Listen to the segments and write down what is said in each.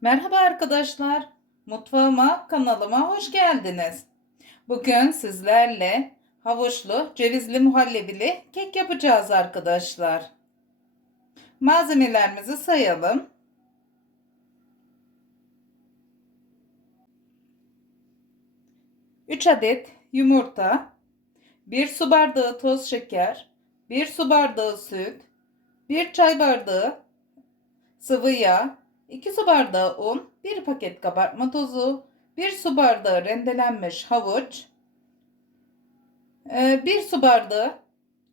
Merhaba arkadaşlar. Mutfağıma, kanalıma hoş geldiniz. Bugün sizlerle havuçlu, cevizli muhallebili kek yapacağız arkadaşlar. Malzemelerimizi sayalım. Üç adet yumurta, 1 su bardağı toz şeker, 1 su bardağı süt, 1 çay bardağı sıvı yağ, 2 su bardağı un, 1 paket kabartma tozu, 1 su bardağı rendelenmiş havuç, 1 su bardağı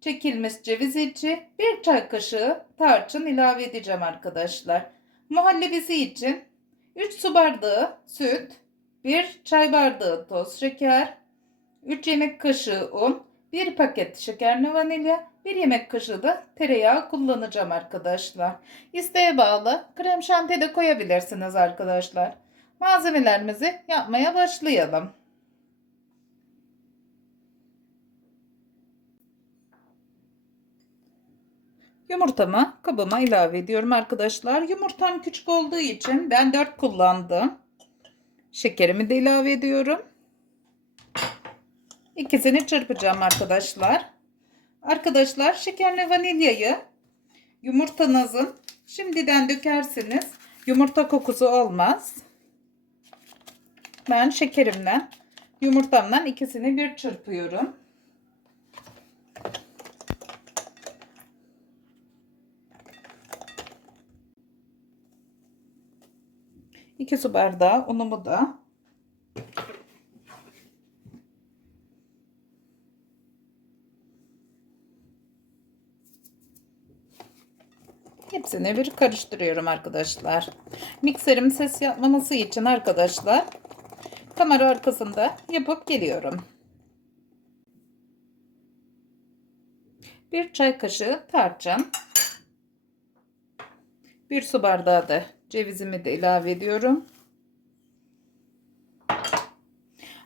çekilmiş ceviz içi, 1 çay kaşığı tarçın ilave edeceğim arkadaşlar. Muhallebisi için 3 su bardağı süt, 1 çay bardağı toz şeker, 3 yemek kaşığı un, 1 paket şekerli vanilya, 1 yemek kaşığı da tereyağı kullanacağım arkadaşlar. İsteğe bağlı krem şanti de koyabilirsiniz arkadaşlar. Malzemelerimizi yapmaya başlayalım. Yumurtamı kabıma ilave ediyorum arkadaşlar. Yumurtam küçük olduğu için ben 4 kullandım. Şekerimi de ilave ediyorum. İkisini çırpacağım arkadaşlar. Arkadaşlar şekerli vanilyayı yumurtanızın şimdiden dökersiniz. Yumurta kokusu olmaz. Ben şekerimle yumurtamdan ikisini bir çırpıyorum. İki su bardağı unumu da Hepsini bir karıştırıyorum arkadaşlar. Mikserim ses yapmaması için arkadaşlar kamera arkasında yapıp geliyorum. Bir çay kaşığı tarçın. Bir su bardağı da cevizimi de ilave ediyorum.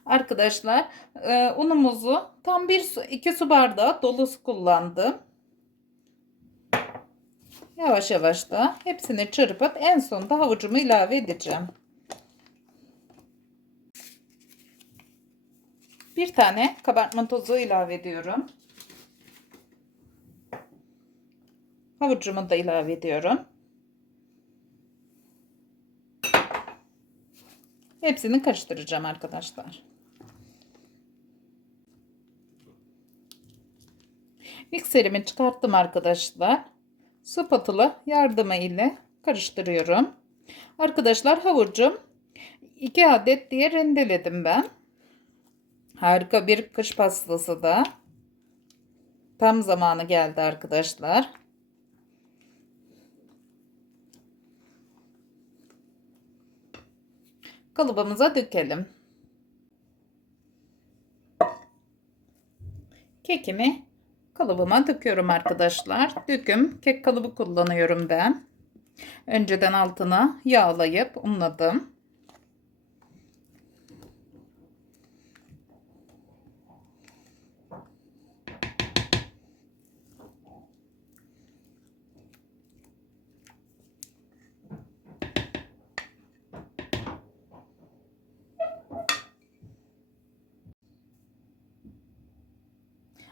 Arkadaşlar e, unumuzu tam bir iki su bardağı dolusu kullandım. Yavaş yavaş da hepsini çırpıp en sonunda havucumu ilave edeceğim. Bir tane kabartma tozu ilave ediyorum. Havucumu da ilave ediyorum. Hepsini karıştıracağım arkadaşlar. Mikserimi çıkarttım arkadaşlar spatula yardımı ile karıştırıyorum. Arkadaşlar havucum 2 adet diye rendeledim ben. Harika bir kış pastası da. Tam zamanı geldi arkadaşlar. Kalıbımıza dökelim. Kekimi kalıbıma döküyorum arkadaşlar. Döküm kek kalıbı kullanıyorum ben. Önceden altına yağlayıp unladım.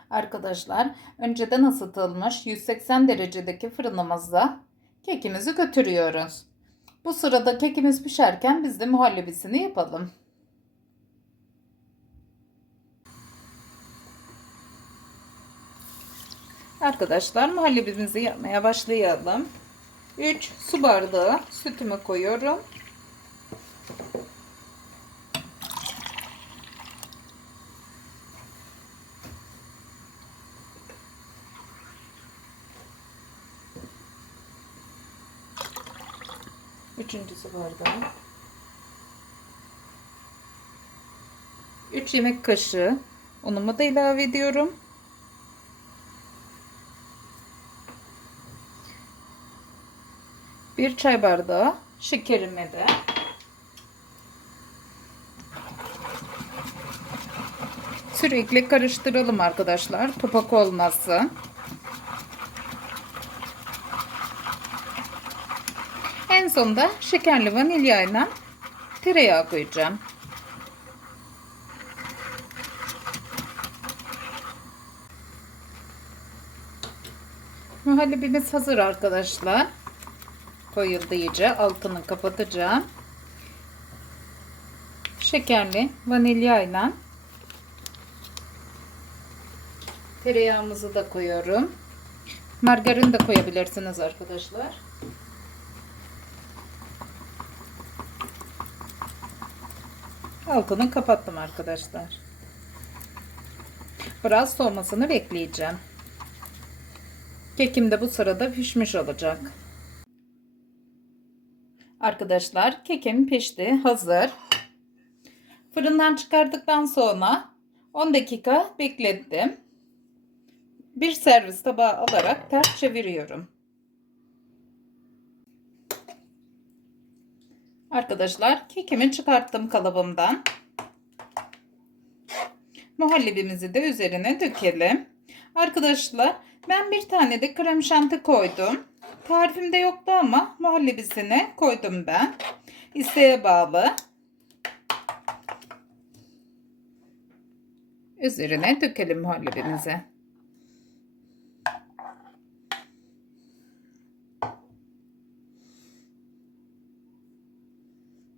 Arkadaşlar önceden ısıtılmış 180 derecedeki fırınımızda kekimizi götürüyoruz. Bu sırada kekimiz pişerken biz de muhallebisini yapalım. Arkadaşlar muhallebimizi yapmaya başlayalım. 3 su bardağı sütümü koyuyorum. Üçüncüsü bardağı. 3 yemek kaşığı unumu da ilave ediyorum. Bir çay bardağı şekerimi de sürekli karıştıralım arkadaşlar. Topak olmasın. En sonunda şekerli vanilya ile tereyağı koyacağım. Muhallebimiz hazır arkadaşlar. Koyuldu iyice. Altını kapatacağım. Şekerli vanilya ile tereyağımızı da koyuyorum. Margarin de koyabilirsiniz arkadaşlar. Altını kapattım arkadaşlar. Biraz soğumasını bekleyeceğim. Kekim de bu sırada pişmiş olacak. Arkadaşlar kekim pişti. Hazır. Fırından çıkardıktan sonra 10 dakika beklettim. Bir servis tabağı alarak ters çeviriyorum. Arkadaşlar kekimi çıkarttım kalıbımdan. Muhallebimizi de üzerine dökelim. Arkadaşlar ben bir tane de krem şanti koydum. Tarifimde yoktu ama muhallebisine koydum ben. İsteğe bağlı. Üzerine dökelim muhallebimizi.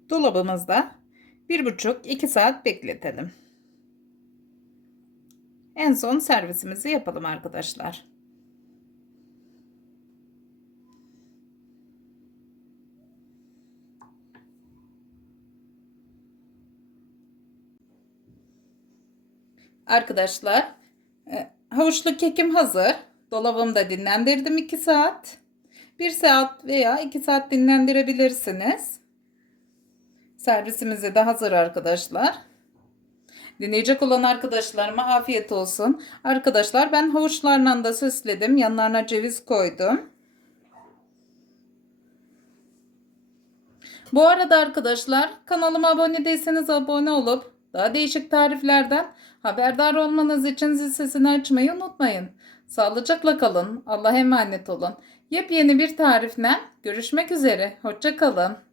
Dolabımızda bir buçuk iki saat bekletelim. En son servisimizi yapalım arkadaşlar. Arkadaşlar e, havuçlu kekim hazır. Dolabımda dinlendirdim 2 saat. 1 saat veya 2 saat dinlendirebilirsiniz. Servisimize de hazır arkadaşlar. Dinleyecek olan arkadaşlarıma afiyet olsun. Arkadaşlar ben havuçlarla da süsledim. Yanlarına ceviz koydum. Bu arada arkadaşlar kanalıma abone değilseniz abone olup daha değişik tariflerden haberdar olmanız için zil sesini açmayı unutmayın. Sağlıcakla kalın. Allah'a emanet olun. Yepyeni bir tarifle görüşmek üzere. Hoşça kalın.